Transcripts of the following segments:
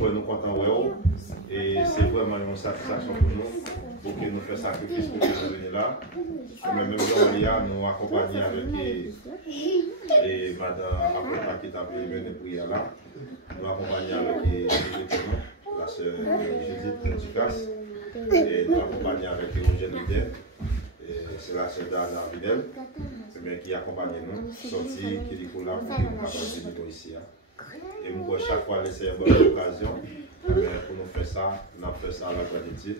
nous comptons et c'est vraiment une satisfaction pour nous pour que nous fassions sacrifice pour que nous venions là. Mais même Jean-Maria nous accompagnons avec et Madame Apota qui t'a mené prière là. Nous accompagnons avec la sœur Judith Ducasse et nous accompagnons avec Eugène Lider. C'est la sœur d'Anna Videl qui accompagne nous, sorti qui dit pour la pour ici. Et nous, chaque fois, laisser une bonne occasion pour nous faire ça, nous fait ça à la gratitude,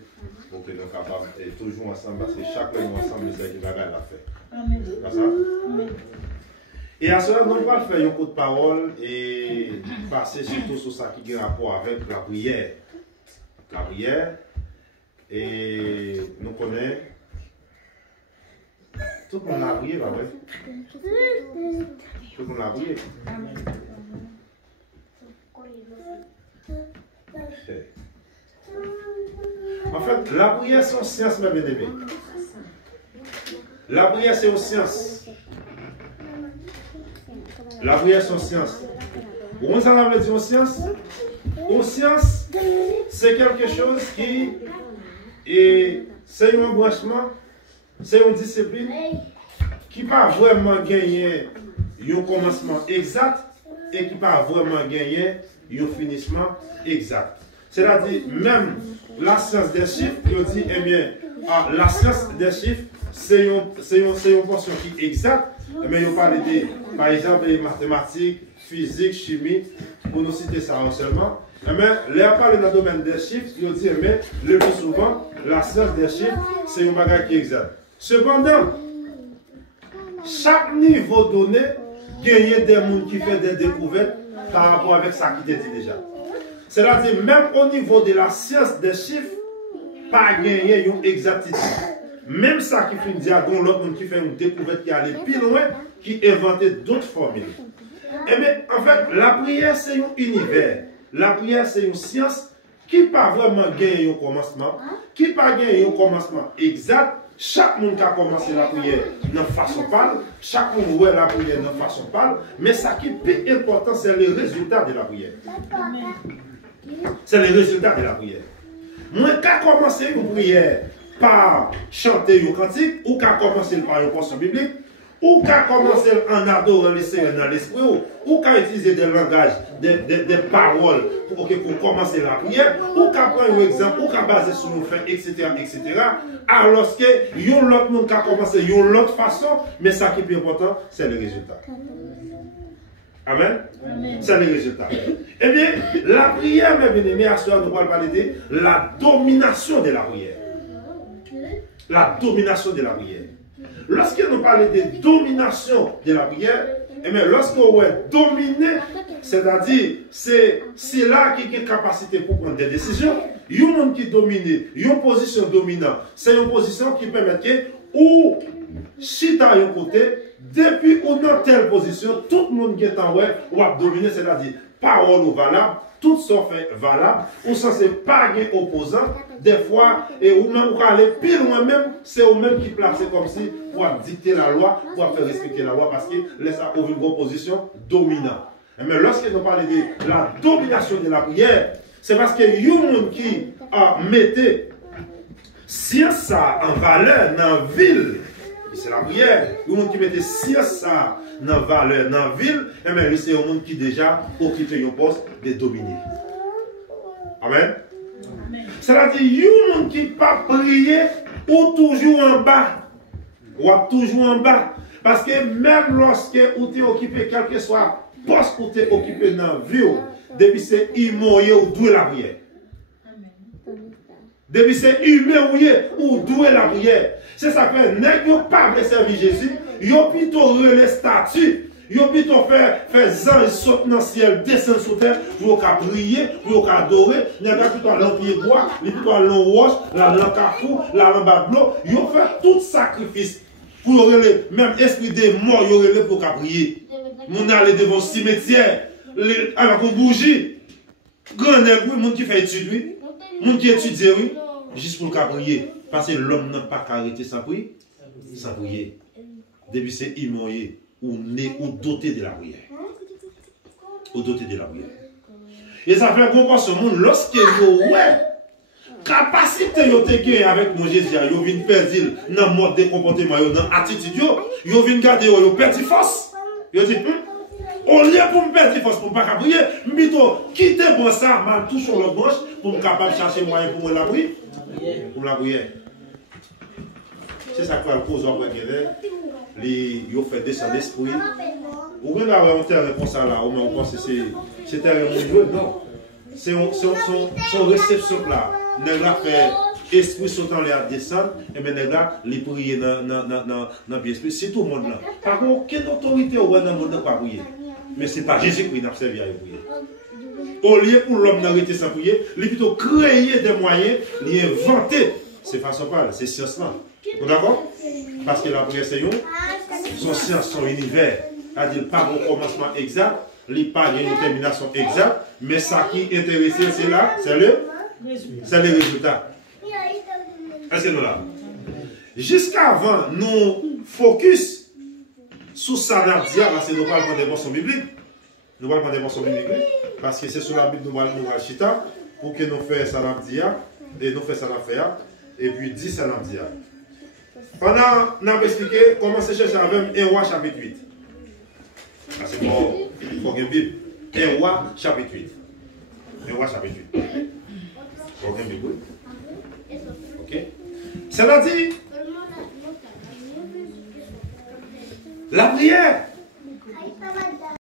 pour que nous soyons capables et toujours ensemble, parce que chacun nous ensemble, c'est qui va la faire. Pas ça? Et à cela, nous allons faire un coup de parole et passer surtout sur ça qui a rapport avec la prière. La prière, et nous connaissons. Tout le monde a prié, pas vrai? Tout le monde a prié. En fait, la prière, c'est une science, mes bien-aimés. La prière, c'est une science. La prière, c'est une science. Vous savez dire une science? Une science, c'est quelque chose qui est, c'est un branchement, c'est une discipline qui ne peut pas vraiment gagner un commencement exact et qui ne peut pas vraiment gagner un finissement exact. C'est-à-dire, même la science des chiffres, je dis, eh bien, la science des chiffres, c'est une portion qui est exacte, mais il parle de, par exemple, les mathématiques, physique, chimie, pour nous citer ça seulement. Mais là, parle dans le domaine des chiffres, je dis, mais le plus souvent, la science des chiffres, c'est un bagage qui est exact. Cependant, chaque niveau donné, il y a des gens qui font des découvertes par rapport avec ça qui était dit déjà. C'est-à-dire, même au niveau de la science des chiffres, pas gagner une exactitude. Même ça qui fait une diagonale, l'autre qui fait une découverte qui allait plus loin, qui inventait d'autres formules. Et bien, en fait, la prière, c'est un univers. La prière, c'est une science qui n'a pas vraiment gagné un commencement, qui n'a pas gagné un commencement exact. Chaque monde qui a commencé la prière de façon pâle, chaque monde voit la prière de façon pâle, mais ce qui est plus important, c'est le résultat de la prière. C'est le résultat de la prière. Moi, qui a commencé une prière par chanter un cantique, ou qui a commencé par une portion biblique, ou qui a commencé en adorant le Seigneur dans l'esprit, ou qui a utilisé des langages, des paroles pour commencer la prière, ou qui a pris un exemple, ou qui a basé sur nos faits, etc., etc. Alors que y a l'autre monde qui a commencé y a l'autre façon, mais ça qui est plus important, c'est le résultat. Amen. C'est le résultat. Eh bien, la prière, mes bien-aimés, à ce moment nous allons parler de la domination de la prière. La domination de la prière. Lorsque nous parlons de domination de la prière, eh bien, lorsque on est dominé, c'est-à-dire, c'est là qui a une capacité pour prendre des décisions. Il y a un monde qui domine, une position dominante, c'est une position qui permet que, ou si tu as un côté, depuis ou dans telle position, tout le monde qui est en haut, ou a dominé, c'est-à-dire, parole ou valable, tout sont fait valable, ou censé pas un opposant, des fois, et ou même pour aller plus loin même, c'est eux-mêmes qui placent comme si pour dicter la loi, pour faire respecter la loi, parce qu'ils laissent une bonne position dominante. Mais lorsque nous parlons de la domination de la prière, c'est parce que y a un monde qui a mis science en valeur dans la ville. C'est la prière. Il y a un monde qui met science en valeur dans la ville. Et bien, c'est un monde qui déjà occupe un poste de dominer. Amen. C'est-à-dire, il y a un monde qui ne peut pas prier ou toujours en bas. Ou toujours en bas. Parce que même lorsque vous êtes occupé, quel que soit le poste que vous êtes occupé dans la vie, depuis c'est immoyé ou doué la prière. Depuis c'est humain ou doué la prière. C'est ça que les gens pas servir Jésus, ils ont plutôt relé statut, ils ont plutôt fait anges sauter dans le ciel, descendre sur terre, pour prier, pour adorer, ils ont plutôt l'empire bois, ils ont plutôt l'enroche, la lampe à fou, la lampe à blanc, ils ont fait tout sacrifice pour relé, même esprit des morts, ils ont relé pour prier. Ils allé devant le cimetière, avec une bougie, grand nègre, le monde qui fait étudier, le monde qui étudie, oui, juste pour prier. Parce que l'homme n'a pas arrêté sa prière. Sa prière. Depuis c'est immoyé ou né ou doté de la prière. Ou doté de la prière. Et ça fait comprendre ce monde lorsque vous ouais, capacité yo te gagné avec mon Jésus, yo vinn perdre dans mode de comportement, dans attitude yo vinn garder yo perdre force. Yo dit au lieu pour me perdre force pour pas prier, plutôt quitter bon ça, mal tout sur l'autre branche pour me capable chercher moyen pour me la prier. Pour la prier. C'est ça qui va le cause en vrai yo fait descendre l'esprit. Ou bien là on terre comme ça là, on pense que c'est terre mon non. C'est son réception là. Nèg la fait esprit sautant les à descendre et ben nèg la les prier dans bien esprit, c'est tout le monde là. Par contre aucune autorité au dans le monde pas prier. Mais c'est pas Jésus-Christ qui n'a servi à prier. Au lieu pour l'homme d'arrêter sans prier, il plutôt créer des moyens, il inventer. C'est façon pas, c'est science là. D'accord? Parce que la prière c'est son science, son univers. C'est-à-dire pas un commencement exact, il pas une termination exacte, mais ça qui est intéressé c'est là, c'est le résultat. Est-ce que nous là? Jusqu'avant, nous focus sur ça, parce que nous parlons des portions bibliques. Nous parlons des portions bibliques, parce que c'est sur la Bible nous parlons chita pour que nous fassions ça et nous faisons ça et puis 10 ça pendant nous avons expliqué comment c'est chercher avec 1 Roi chapitre 8. Parce que bon, il faut une Bible. 1 Roi chapitre 8. 1 Roi chapitre 8. Il faut une Bible. Ok. Cela dit, la prière